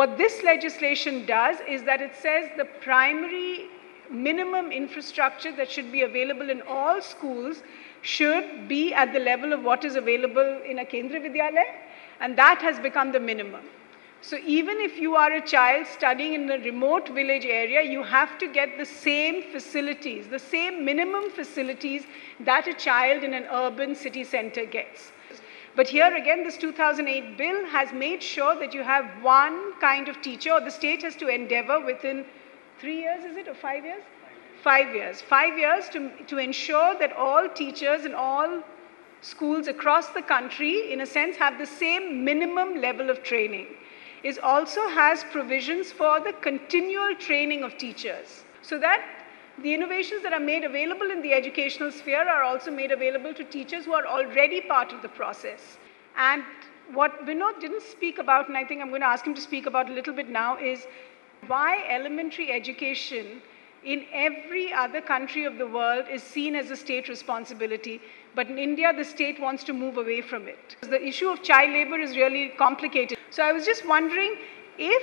What this legislation does is that it says the primary minimum infrastructure that should be available in all schools should be at the level of what is available in a Kendriya Vidyalaya, and that has become the minimum. So even if you are a child studying in a remote village area, you have to get the same facilities, the same minimum facilities that a child in an urban city center gets. But here again, this 2008 bill has made sure that you have one kind of teacher, or the state has to endeavor within 3 years, is it, or 5 years? 5 years. 5 years to ensure that all teachers in all schools across the country, in a sense, have the same minimum level of training. It also has provisions for the continual training of teachers, so that the innovations that are made available in the educational sphere are also made available to teachers who are already part of the process. And what Vinod didn't speak about, and I think I'm going to ask him to speak about a little bit now, is why elementary education in every other country of the world is seen as a state responsibility, but in India, the state wants to move away from it. The issue of child labor is really complicated. So I was just wondering if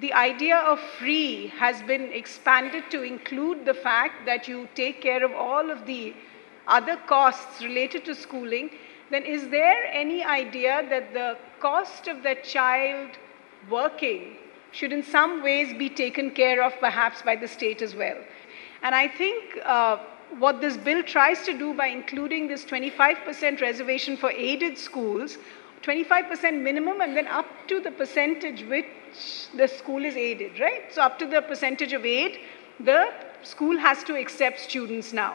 the idea of free has been expanded to include the fact that you take care of all of the other costs related to schooling, then is there any idea that the cost of that child working should in some ways be taken care of perhaps by the state as well? And I think what this bill tries to do by including this 25% reservation for aided schools, 25% minimum, and then up to the percentage which the school is aided, right? So up to the percentage of aid, the school has to accept students now.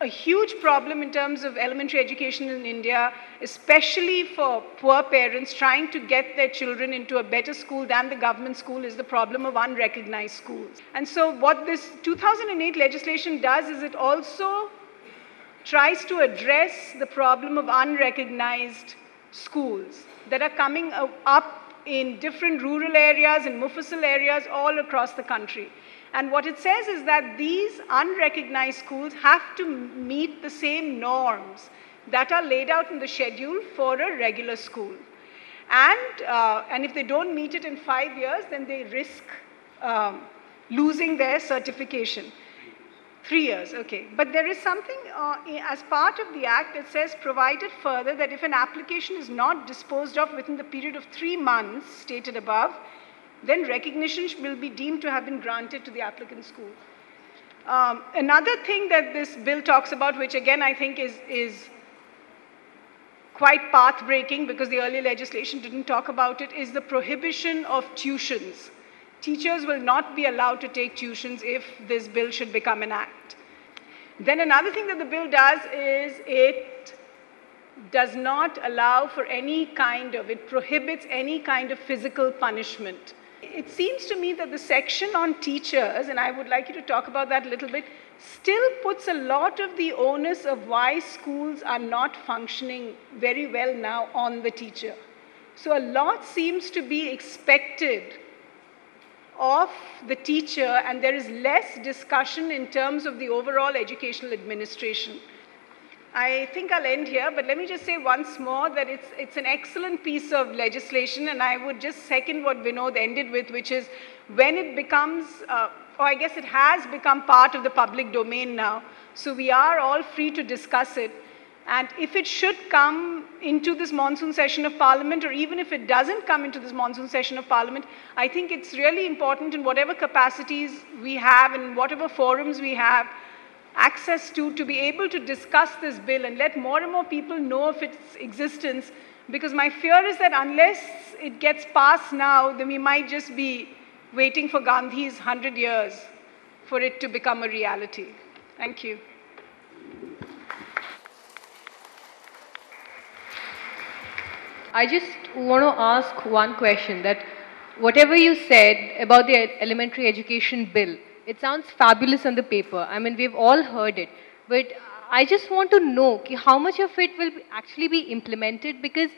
A huge problem in terms of elementary education in India, especially for poor parents trying to get their children into a better school than the government school, is the problem of unrecognized schools. And so what this 2008 legislation does is it also tries to address the problem of unrecognized schools that are coming up in different rural areas and Mufassil areas all across the country. And what it says is that these unrecognized schools have to meet the same norms that are laid out in the schedule for a regular school. And if they don't meet it in 5 years, then they risk losing their certification. 3 years, okay. But there is something as part of the Act that says, provided further that if an application is not disposed of within the period of 3 months stated above, then recognition will be deemed to have been granted to the applicant school. Another thing that this bill talks about, which again I think is quite path-breaking because the earlier legislation didn't talk about it, is the prohibition of tuitions. Teachers will not be allowed to take tuitions if this bill should become an act. Then another thing that the bill does is it does not allow for it prohibits any kind of physical punishment. It seems to me that the section on teachers, and I would like you to talk about that a little bit, still puts a lot of the onus of why schools are not functioning very well now on the teacher. So a lot seems to be expected of the teacher, and there is less discussion in terms of the overall educational administration. I think I'll end here, but let me just say once more that it's an excellent piece of legislation, and I would just second what Vinod ended with, which is when it becomes, or I guess it has become part of the public domain now, so we are all free to discuss it. And if it should come into this monsoon session of Parliament, or even if it doesn't come into this monsoon session of Parliament, I think it's really important in whatever capacities we have and whatever forums we have access to be able to discuss this bill and let more and more people know of its existence, because my fear is that unless it gets passed now, then we might just be waiting for Gandhi's 100 years for it to become a reality. Thank you. I just want to ask one question, that whatever you said about the elementary education bill, it sounds fabulous on the paper. I mean, we've all heard it. But I just want to know how much of it will actually be implemented, because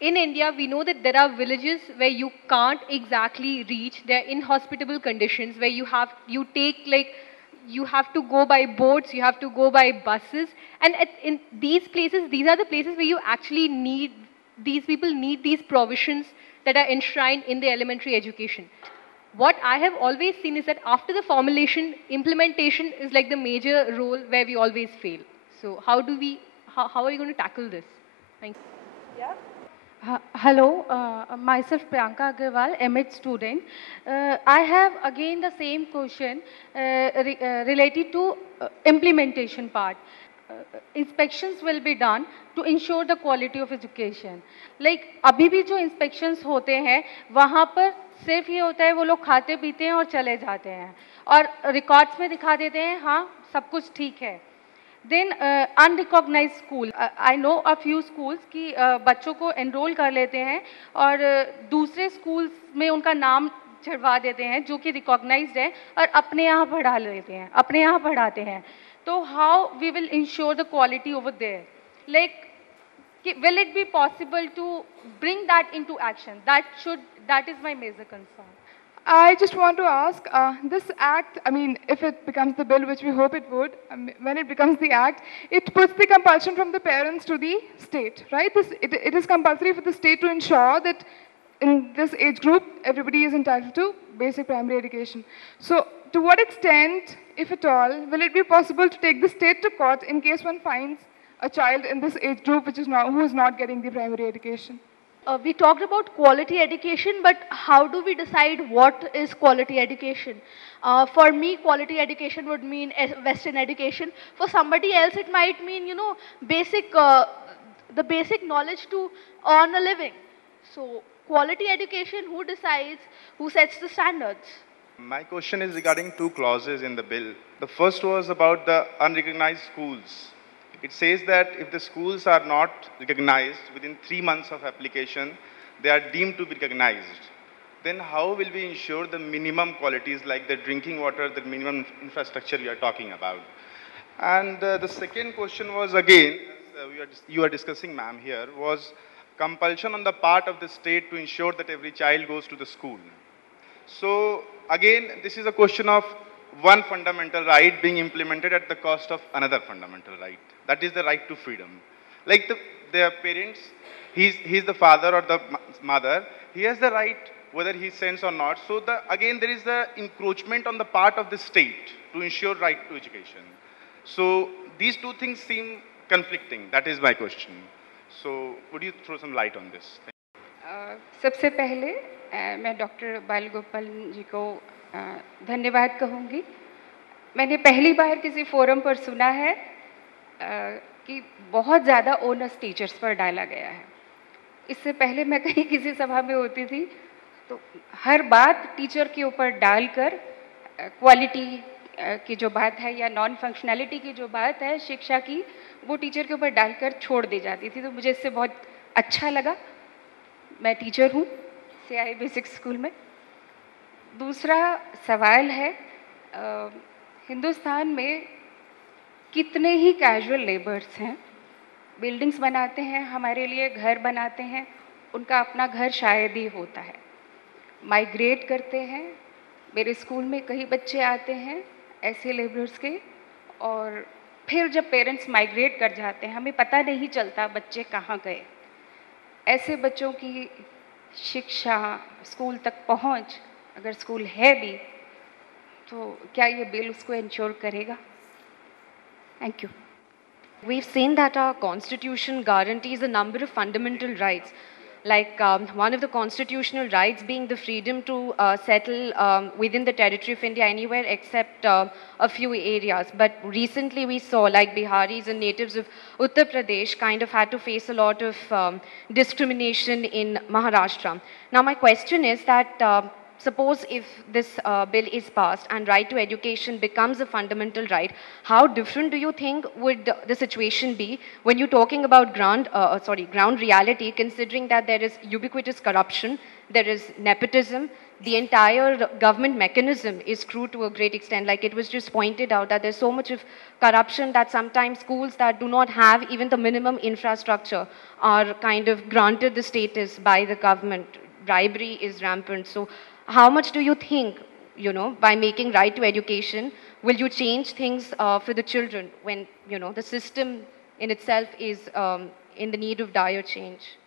in India, we know that there are villages where you can't exactly reach. They're inhospitable conditions where you have to go by boats, you have to go by buses. And in these places, these are the places where you actually need, these people need these provisions that are enshrined in the elementary education. What I have always seen is that after the formulation, implementation is like the major role where we always fail. So how are you going to tackle this? Thank you. Yeah. Hello, myself Priyanka Agarwal, MH student. I have again the same question related to implementation part. Inspections will be done to ensure the quality of education. Like अभी भी जो inspections होते हैं वहाँ पर सिर्फ ये होता है वो लोग खाते पीते हैं और चले जाते हैं और records में दिखा देते हैं हाँ सब कुछ ठीक है. Then unrecognized school. I know a few schools कि बच्चों को enroll कर लेते हैं और दूसरे schools में उनका नाम चढ़वा देते हैं जो कि recognized है और अपने यहाँ पढ़ा लेते हैं, अपने यहाँ पढ़ाते हैं. तो how we will ensure the quality over there? Like, will it be possible to bring that into action? That is my major concern. I just want to ask, this act, I mean, if it becomes the bill, which we hope it would, when it becomes the act, it puts the compulsion from the parents to the state, right? It is compulsory for the state to ensure that in this age group, everybody is entitled to basic primary education. So, to what extent, if at all, will it be possible to take the state to court in case one finds a child in this age group who is not getting the primary education? We talked about quality education, but how do we decide what is quality education? For me, quality education would mean Western education. For somebody else, it might mean, the basic knowledge to earn a living. So, quality education, who decides, who sets the standards? My question is regarding two clauses in the bill. The first was about the unrecognized schools. It says that if the schools are not recognized within 3 months of application, they are deemed to be recognized. Then how will we ensure the minimum qualities like the drinking water, the minimum infrastructure we are talking about? And the second question was again, you are discussing, ma'am, here, was compulsion on the part of the state to ensure that every child goes to the school. So again, this is a question of one fundamental right being implemented at the cost of another fundamental right. That is the right to freedom. Like their parents, he's the father or the mother, he has the right whether he sends or not. So again, there is the encroachment on the part of the state to ensure right to education. So these two things seem conflicting. That is my question. So would you throw some light on this? सबसे पहले मैं doctor Balgopal जी को धन्यवाद कहूँगी. मैंने पहली बार किसी forum पर सुना है कि बहुत ज़्यादा ओनस टीचर्स पर डाला गया है. इससे पहले मैं कहीं किसी सभा में होती थी तो हर बात टीचर के ऊपर डालकर क्वालिटी की जो बात है या नॉन फंक्शनैलिटी की जो बात है शिक्षा की वो टीचर के ऊपर डालकर छोड़ दी जाती थी. तो मुझे इससे बहुत अच्छा लगा. मैं टीचर हूँ CI बेसिक स्कूल में. दूसरा सवाल है हिंदुस्तान में कितने ही कैजुअल लेबर्स हैं, बिल्डिंग्स बनाते हैं, हमारे लिए घर बनाते हैं, उनका अपना घर शायद ही होता है, माइग्रेट करते हैं. मेरे स्कूल में कई बच्चे आते हैं ऐसे लेबर्स के और फिर जब पेरेंट्स माइग्रेट कर जाते हैं हमें पता नहीं चलता बच्चे कहाँ गए. ऐसे बच्चों की शिक्षा स्कूल तक पहुँच अगर स्कूल है भी तो क्या ये बिल उसको इंश्योर करेगा? Thank you. We've seen that our constitution guarantees a number of fundamental rights, like one of the constitutional rights being the freedom to settle within the territory of India anywhere except a few areas. But recently we saw like Biharis and natives of Uttar Pradesh kind of had to face a lot of discrimination in Maharashtra. Now my question is that suppose if this bill is passed and right to education becomes a fundamental right, how different do you think would the situation be when you're talking about ground reality, considering that there is ubiquitous corruption, there is nepotism, the entire government mechanism is screwed to a great extent. Like it was just pointed out that there's so much of corruption that sometimes schools that do not have even the minimum infrastructure are kind of granted the status by the government. Bribery is rampant. So how much do you think, by making right to education, will you change things for the children when, the system in itself is in the need of dire change?